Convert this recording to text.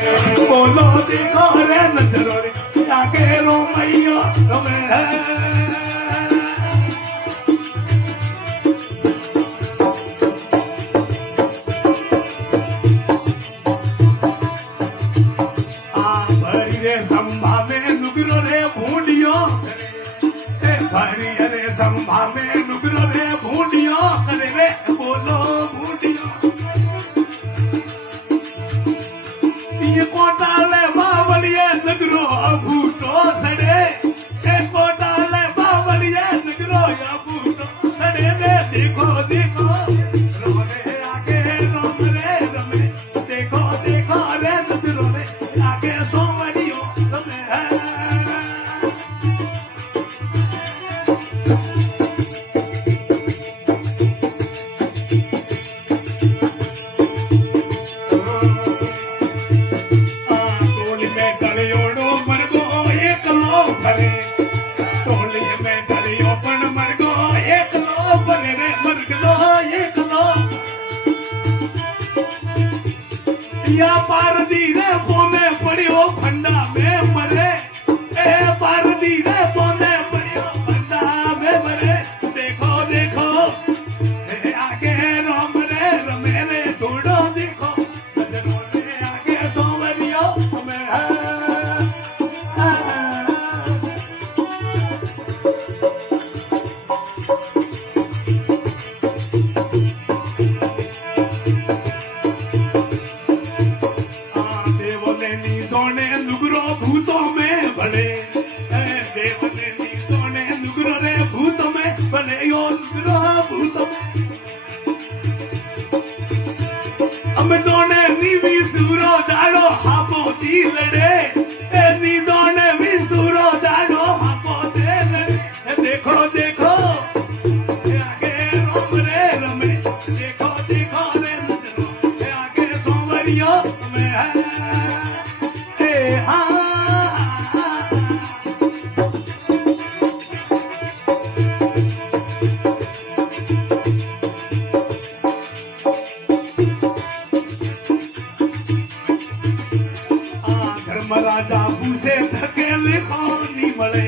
બોલો દીકો રે નજરો રે આગે રો મૈયો તમે આ ભરી રે સંભાવે નુગરો રે ભૂંડિયો એ ભરી રે સંભાવે નુગરો રે ભૂંડિયો કરે રે બોલો ભૂંડિયો ये कोटाले बावलिए नगरो अबूटो सड़े ए कोटाले बावलिए नगरो अबूटो सड़े रे देखो देखो रोने आगे रोम रे रमे देखो देखो रे नजरो रे आगे सोमरियो रमे या पारदी रे पोने पड़ियो फंडा में मरे ए पारदी रे पोने पड़ियो फंडा में मरे देखो देखो ए आगे राम रे रमे रे थोड़ो देखो नजरों रे आगे सोमरियो में सोने नुगरो भूतों में भले देव ने सोने नुगरो रे भूतों में भले यो नुगरो भूतों में हम दोने नीवी सूरो दाड़ो हापो दी लड़े नी दोने भी सूरो दाड़ो हापो दे लड़े देखो देखो आगे रोम रे रमे देखो देखो रे नजरो आगे सोमरियो में धर्मराजा पूछे धकेले पानी मले